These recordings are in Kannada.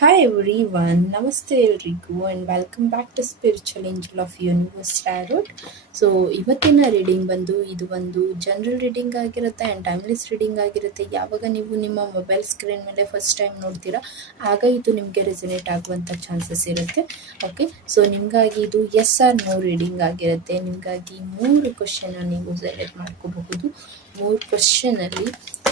Hi everyone, Namaste ಎಲ್ರಿಗೂ and welcome back to Spiritual Angel of Universe Tarot. So ಇವತ್ತಿನ ರೀಡಿಂಗ್ ಬಂದು ಇದು ಒಂದು ಜನರಲ್ ರೀಡಿಂಗ್ ಆಗಿರುತ್ತೆ ಆ್ಯಂಡ್ ಟೈಮ್ಲೆಸ್ ರೀಡಿಂಗ್ ಆಗಿರುತ್ತೆ. ಯಾವಾಗ ನೀವು ನಿಮ್ಮ ಮೊಬೈಲ್ ಸ್ಕ್ರೀನ್ ಮೇಲೆ ಫಸ್ಟ್ ಟೈಮ್ ನೋಡ್ತೀರಾ ಆಗ ಇದು ನಿಮಗೆ ರೆಸನೇಟ್ ಆಗುವಂಥ ಚಾನ್ಸಸ್ ಇರುತ್ತೆ. ಓಕೆ, ಸೊ ನಿಮಗಾಗಿ ಇದು ಎಸ್ ಆರ್ ನೋ ರೀಡಿಂಗ್ ಆಗಿರುತ್ತೆ. ನಿಮಗಾಗಿ 3 ಕ್ವಶನ್ನ ನೀವು ಸೆಲೆಕ್ಟ್ ಮಾಡ್ಕೋಬಹುದು. 3 ಕ್ವಶನಲ್ಲಿ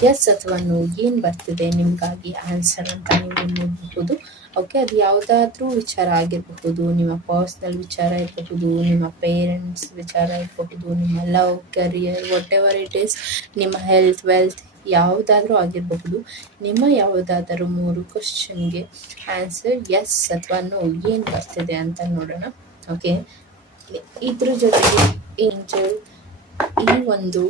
ಎಸ್ ಅಥವಾ ನೋ ಏನು ಬರ್ತಿದೆ ನಿಮಗಾಗಿ ಆನ್ಸರ್ ಅಂತ ನೀವು ನೋಡಬಹುದು. ಓಕೆ, ಅದು ಯಾವುದಾದ್ರೂ ವಿಚಾರ ಆಗಿರಬಹುದು, ನಿಮ್ಮ ಪರ್ಸ್ನಲ್ ವಿಚಾರ ಇರಬಹುದು, ನಿಮ್ಮ ಪೇರೆಂಟ್ಸ್ ವಿಚಾರ ಇರಬಹುದು, ನಿಮ್ಮ love, career, what ever it is, ನಿಮ್ಮ ಹೆಲ್ತ್, ವೆಲ್ತ್ ಯಾವುದಾದ್ರೂ ಆಗಿರಬಹುದು. ನಿಮ್ಮ ಯಾವುದಾದರೂ 3 ಕ್ವಶನ್ಗೆ ಆನ್ಸರ್ ಎಸ್ ಅಥವಾ ನೋ ಏನು ಬರ್ತಿದೆ ಅಂತ ನೋಡೋಣ. ಓಕೆ, ಇದ್ರ ಜೊತೆಗೆ ಏಂಜಲ್ ಈ ಒಂದು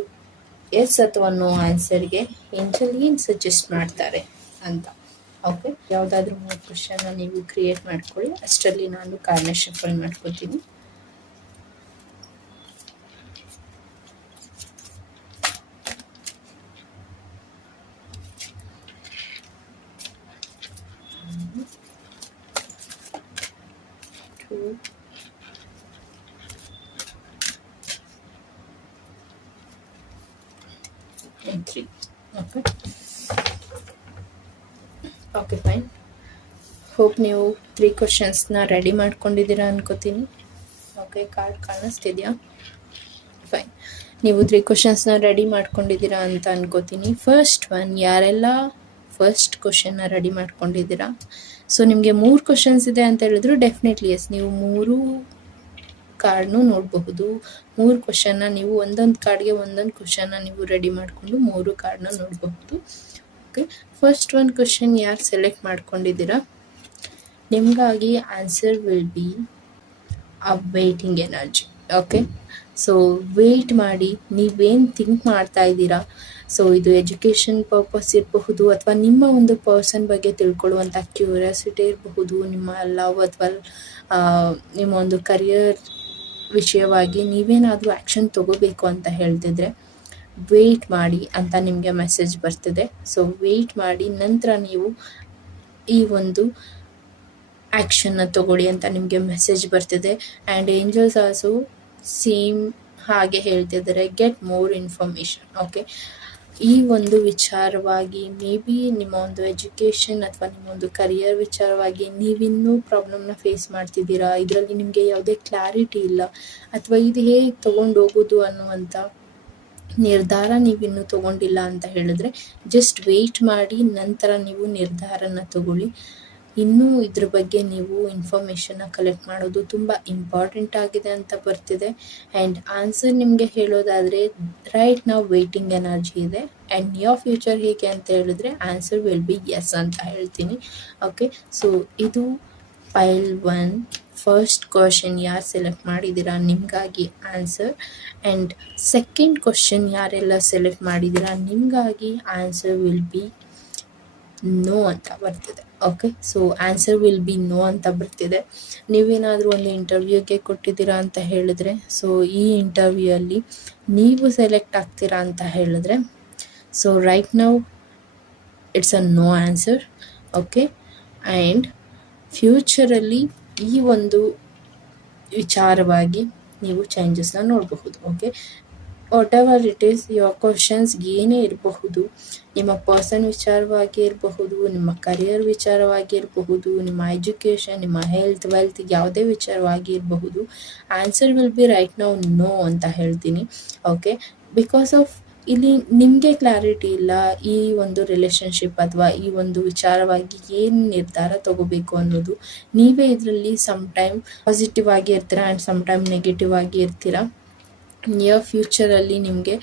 ಎಸ್ ಅಥವಾ ನೋ ಆನ್ಸರ್ಗೆ ಏಂಜಲ್ ಏನು ಸಜೆಸ್ಟ್ ಮಾಡ್ತಾರೆ ಅಂತ. ಓಕೆ, ಯಾವುದಾದ್ರೂ 3 ಕ್ವಶನ್ನ ನೀವು ಕ್ರಿಯೇಟ್ ಮಾಡ್ಕೊಳ್ಳಿ. ಅಷ್ಟರಲ್ಲಿ ನಾನು ಕಾರ್ಡ್ನ ಶಫಲ್ ಮಾಡ್ಕೊತೀನಿ. Okay fine. ಹೋಪ್ ನೀವು 3 ಕ್ವಶನ್ಸ್ನ ರೆಡಿ ಮಾಡ್ಕೊಂಡಿದ್ದೀರಾ ಅನ್ಕೋತೀನಿ. Okay, card ಕಾಣಿಸ್ತಿದ್ಯಾ? ಫೈನ್, ನೀವು 3 ಕ್ವಶನ್ಸ್ನ ರೆಡಿ ಮಾಡ್ಕೊಂಡಿದ್ದೀರಾ ಅಂತ ಅನ್ಕೋತೀನಿ. ಫಸ್ಟ್ ಒನ್, ಯಾರೆಲ್ಲ ಫಸ್ಟ್ ಕ್ವಶನ್ನ ರೆಡಿ ಮಾಡ್ಕೊಂಡಿದ್ದೀರಾ? ಸೊ ನಿಮಗೆ 3 ಕ್ವಶನ್ಸ್ ಇದೆ ಅಂತ ಹೇಳಿದ್ರು ಡೆಫಿನೆಟ್ಲಿ ಎಸ್, ನೀವು 3 ಕಾರ್ಡ್ನು ನೋಡಬಹುದು. 3 ಕ್ವಶನ್ನ ನೀವು ಒಂದೊಂದು ಕಾರ್ಡ್ಗೆ ಒಂದೊಂದು ಕ್ವಶನ್ನ ನೀವು ರೆಡಿ ಮಾಡಿಕೊಂಡು 3 ಕಾರ್ಡ್ನ ನೋಡಬಹುದು. ಓಕೆ, ಫಸ್ಟ್ ಒನ್ ಕ್ವಶನ್ ಯಾರು ಸೆಲೆಕ್ಟ್ ಮಾಡ್ಕೊಂಡಿದ್ದೀರಾ? ನಿಮಗಾಗಿ answer will be a waiting energy. Okay, so wait ಮಾಡಿ, ನೀವೇನು ಥಿಂಕ್ ಮಾಡ್ತಾ ಇದ್ದೀರಾ. ಸೊ ಇದು ಎಜುಕೇಷನ್ ಪರ್ಪಸ್ ಇರಬಹುದು, ಅಥವಾ ನಿಮ್ಮ ಒಂದು ಪರ್ಸನ್ ಬಗ್ಗೆ ತಿಳ್ಕೊಳ್ಳುವಂಥ ಕ್ಯೂರಿಯಾಸಿಟಿ ಇರಬಹುದು, ನಿಮ್ಮ ಲವ್ ಅಥವಾ ನಿಮ್ಮ ಒಂದು ಕರಿಯರ್ ವಿಷಯವಾಗಿ ನೀವೇನಾದರೂ ಆ್ಯಕ್ಷನ್ ತಗೋಬೇಕು ಅಂತ ಹೇಳ್ತಿದ್ರೆ ವೇಟ್ ಮಾಡಿ ಅಂತ ನಿಮಗೆ ಮೆಸೇಜ್ ಬರ್ತಿದೆ. ಸೊ ವೇಟ್ ಮಾಡಿ, ನಂತರ ನೀವು ಈ ಒಂದು ಆ್ಯಕ್ಷನ್ನ ತಗೊಳ್ಳಿ ಅಂತ ನಿಮಗೆ ಮೆಸೇಜ್ ಬರ್ತಿದೆ. ಆ್ಯಂಡ್ ಏಂಜಲ್ಸ್ ಆಲ್ಸೋ ಸೇಮ್ ಹಾಗೆ ಹೇಳ್ತಿದ್ದಾರೆ, ಗೆಟ್ ಮೋರ್ ಇನ್ಫಾರ್ಮೇಷನ್. ಓಕೆ, ಈ ಒಂದು ವಿಚಾರವಾಗಿ ಮೇ ಬಿ ನಿಮ್ಮ ಒಂದು ಎಜುಕೇಷನ್ ಅಥವಾ ನಿಮ್ಮ ಒಂದು ಕರಿಯರ್ ವಿಚಾರವಾಗಿ ನೀವಿನ್ನೂ ಪ್ರಾಬ್ಲಮ್ನ ಫೇಸ್ ಮಾಡ್ತಿದ್ದೀರಾ. ಇದರಲ್ಲಿ ನಿಮಗೆ ಯಾವುದೇ ಕ್ಲಾರಿಟಿ ಇಲ್ಲ, ಅಥವಾ ಇದು ಹೇಗೆ ತೊಗೊಂಡು ಹೋಗೋದು ಅನ್ನುವಂಥ ನಿರ್ಧಾರ ನೀವಿನ್ನೂ ತೊಗೊಂಡಿಲ್ಲ ಅಂತ ಹೇಳಿದ್ರೆ ಜಸ್ಟ್ ವೆಯ್ಟ್ ಮಾಡಿ, ನಂತರ ನೀವು ನಿರ್ಧಾರನ ತಗೊಳ್ಳಿ. ಇನ್ನೂ ಇದ್ರ ಬಗ್ಗೆ ನೀವು ಇನ್ಫಾರ್ಮೇಷನ್ನ ಕಲೆಕ್ಟ್ ಮಾಡೋದು ತುಂಬ ಇಂಪಾರ್ಟೆಂಟ್ ಆಗಿದೆ ಅಂತ ಬರ್ತಿದೆ. ಆ್ಯಂಡ್ ಆನ್ಸರ್ ನಿಮಗೆ ಹೇಳೋದಾದರೆ ರೈಟ್ ನಾವು ವೇಟಿಂಗ್ ಎನರ್ಜಿ ಇದೆ. ಆ್ಯಂಡ್ ನಿಯರ್ ಫ್ಯೂಚರ್ ಹೇಗೆ ಅಂತ ಹೇಳಿದ್ರೆ ಆನ್ಸರ್ ವಿಲ್ ಬಿ ಎಸ್ ಅಂತ ಹೇಳ್ತೀನಿ. ಓಕೆ, ಸೊ ಇದು ಪೈಲ್ 1 ಫಸ್ಟ್ ಕ್ವಶನ್ ಯಾರು ಸೆಲೆಕ್ಟ್ ಮಾಡಿದ್ದೀರಾ ನಿಮಗಾಗಿ ಆನ್ಸರ್. ಆ್ಯಂಡ್ ಸೆಕೆಂಡ್ ಕ್ವಶನ್ ಯಾರೆಲ್ಲ ಸೆಲೆಕ್ಟ್ ಮಾಡಿದ್ದೀರಾ ನಿಮಗಾಗಿ ಆನ್ಸರ್ ವಿಲ್ ಬಿ ನೋ ಅಂತ ಬರ್ತಿದೆ. Okay, so answer will be no ಅಂತ ಬರ್ತಿದೆ. ನೀವೇನಾದರೂ ಒಂದು ಇಂಟರ್ವ್ಯೂಗೆ ಕೊಟ್ಟಿದ್ದೀರಾ ಅಂತ ಹೇಳಿದ್ರೆ, ಸೊ ಈ ಇಂಟರ್ವ್ಯೂಯಲ್ಲಿ ನೀವು ಸೆಲೆಕ್ಟ್ ಆಗ್ತೀರಾ ಅಂತ ಹೇಳಿದ್ರೆ, so right now it's a no answer. Okay, and ಫ್ಯೂಚರಲ್ಲಿ ಈ ಒಂದು ವಿಚಾರವಾಗಿ ನೀವು ಚೇಂಜಸ್ನ ನೋಡಬಹುದು. Okay, whatever it is your questions ಏನೇ ಇರಬಹುದು, ನಿಮ್ಮ ಪರ್ಸನ್ ವಿಚಾರವಾಗಿ ಇರಬಹುದು, ನಿಮ್ಮ ಕರಿಯರ್ ವಿಚಾರವಾಗಿ ಇರಬಹುದು, ನಿಮ್ಮ ಎಜುಕೇಷನ್, ನಿಮ್ಮ ಹೆಲ್ತ್, ವೆಲ್ತ್ ಯಾವುದೇ ವಿಚಾರವಾಗಿ ಇರಬಹುದು, answer will be right now no ಅಂತ ಹೇಳ್ತೀನಿ. ಓಕೆ, ಬಿಕಾಸ್ ಆಫ್ ಇಲ್ಲಿ ನಿಮಗೆ ಕ್ಲಾರಿಟಿ ಇಲ್ಲ ಈ ಒಂದು ರಿಲೇಷನ್ಶಿಪ್ ಅಥವಾ ಈ ಒಂದು ವಿಚಾರವಾಗಿ ಏನು ನಿರ್ಧಾರ ತಗೋಬೇಕು ಅನ್ನೋದು. ನೀವೇ ಇದರಲ್ಲಿ ಸಮ್ ಟೈಮ್ ಪಾಸಿಟಿವ್ ಆಗಿ ಇರ್ತೀರಾ ಆ್ಯಂಡ್ ಸಮ್ ಟೈಮ್ ನೆಗೆಟಿವ್ ಆಗಿ ಇರ್ತೀರಾ. ನಿಯರ್ ಫ್ಯೂಚರಲ್ಲಿ ನಿಮಗೆ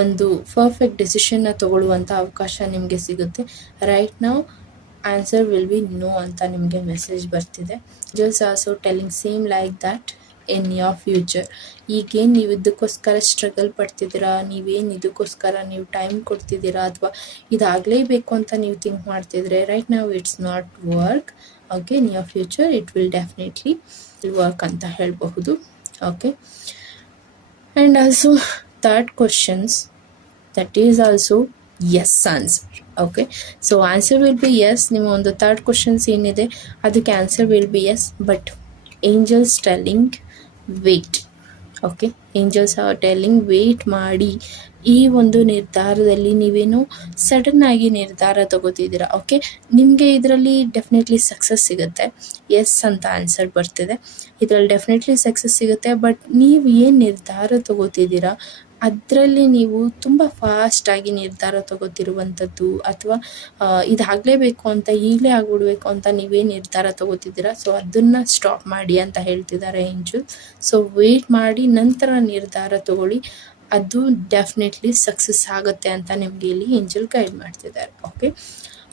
ಒಂದು ಪರ್ಫೆಕ್ಟ್ ಡಿಸಿಷನ್ನ ತಗೊಳ್ಳುವಂಥ ಅವಕಾಶ ನಿಮಗೆ ಸಿಗುತ್ತೆ. ರೈಟ್ ನಾವು ಆನ್ಸರ್ ವಿಲ್ ಬಿ ನೋ ಅಂತ ನಿಮಗೆ ಮೆಸೇಜ್ ಬರ್ತಿದೆ. Just also telling same like that in near future. ಈಗೇನು ನೀವು ಇದಕ್ಕೋಸ್ಕರ ಸ್ಟ್ರಗಲ್ ಪಡ್ತಿದ್ದೀರಾ, ನೀವೇನು ಇದಕ್ಕೋಸ್ಕರ ನೀವು ಟೈಮ್ ಕೊಡ್ತಿದ್ದೀರಾ, ಅಥವಾ ಇದಾಗಲೇಬೇಕು ಅಂತ ನೀವು ಥಿಂಕ್ ಮಾಡ್ತಿದ್ರೆ ರೈಟ್ ನಾವು it's not work. Okay, near future it will definitely work ಅಂತ ಹೇಳಬಹುದು. Okay, and also third questions, that is also yes answer. Okay, so answer will be yes. ನಿಮ್ಮ ಒಂದು ಥರ್ಡ್ ಕ್ವಶನ್ಸ್ ಏನಿದೆ ಅದಕ್ಕೆ answer will be yes, but angels telling wait. Okay, angels are telling wait ಮಾಡಿ. ಈ ಒಂದು ನಿರ್ಧಾರದಲ್ಲಿ ನೀವೇನು ಸಡನ್ ಆಗಿ ನಿರ್ಧಾರ ತಗೋತಿದ್ದೀರಾ. ಓಕೆ, ನಿಮಗೆ ಇದರಲ್ಲಿ ಡೆಫಿನೆಟ್ಲಿ ಸಕ್ಸಸ್ ಸಿಗುತ್ತೆ. ಎಸ್ ಅಂತ ಆನ್ಸರ್ ಬರ್ತಿದೆ. ಇದರಲ್ಲಿ ಡೆಫಿನೆಟ್ಲಿ ಸಕ್ಸಸ್ ಸಿಗುತ್ತೆ, ಬಟ್ ನೀವು ಏನು ನಿರ್ಧಾರ ತಗೋತಿದ್ದೀರಾ ಅದರಲ್ಲಿ ನೀವು ತುಂಬ ಫಾಸ್ಟಾಗಿ ನಿರ್ಧಾರ ತಗೋತಿರುವಂಥದ್ದು, ಅಥವಾ ಇದಾಗಲೇಬೇಕು ಅಂತ ಈಗಲೇ ಆಗ್ಬಿಡ್ಬೇಕು ಅಂತ ನೀವೇನು ನಿರ್ಧಾರ ತಗೋತಿದ್ದೀರಾ, ಸೊ ಅದನ್ನು ಸ್ಟಾಪ್ ಮಾಡಿ ಅಂತ ಹೇಳ್ತಿದ್ದಾರೆ ಏಂಜಲ್. ಸೊ ವೇಟ್ ಮಾಡಿ ನಂತರ ನಿರ್ಧಾರ ತಗೊಳ್ಳಿ, ಅದು ಡೆಫಿನೆಟ್ಲಿ ಸಕ್ಸಸ್ ಆಗುತ್ತೆ ಅಂತ ನಿಮಗೆ ಇಲ್ಲಿ ಏಂಜಲ್ ಗೈಡ್ ಮಾಡ್ತಿದ್ದಾರೆ. ಓಕೆ,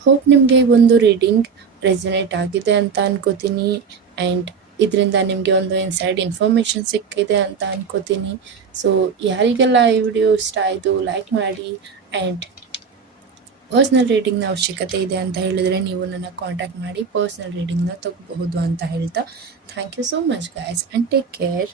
ಹೋಪ್ ನಿಮಗೆ ಒಂದು ರೀಡಿಂಗ್ ರೆಸನೇಟ್ ಆಗಿದೆ ಅಂತ ಅನ್ಕೋತೀನಿ, ಆ್ಯಂಡ್ ಇದರಿಂದ ನಿಮಗೆ ಒಂದು ಇನ್ಸೈಡ್ ಇನ್ಫಾರ್ಮೇಷನ್ ಸಿಕ್ಕಿದೆ ಅಂತ ಅನ್ಕೋತೀನಿ. ಸೊ ಯಾರಿಗೆಲ್ಲ ಈ ವಿಡಿಯೋ ಇಷ್ಟ ಆಯಿತು ಲೈಕ್ ಮಾಡಿ, ಆ್ಯಂಡ್ ಪರ್ಸ್ನಲ್ ರೀಡಿಂಗ್ನ ಅವಶ್ಯಕತೆ ಇದೆ ಅಂತ ಹೇಳಿದರೆ ನೀವು ನನ್ನ ಕಾಂಟ್ಯಾಕ್ಟ್ ಮಾಡಿ ಪರ್ಸ್ನಲ್ ರೀಡಿಂಗ್ನ ತಗೋಬಹುದು ಅಂತ ಹೇಳ್ತಾ thank you so much guys, and take care.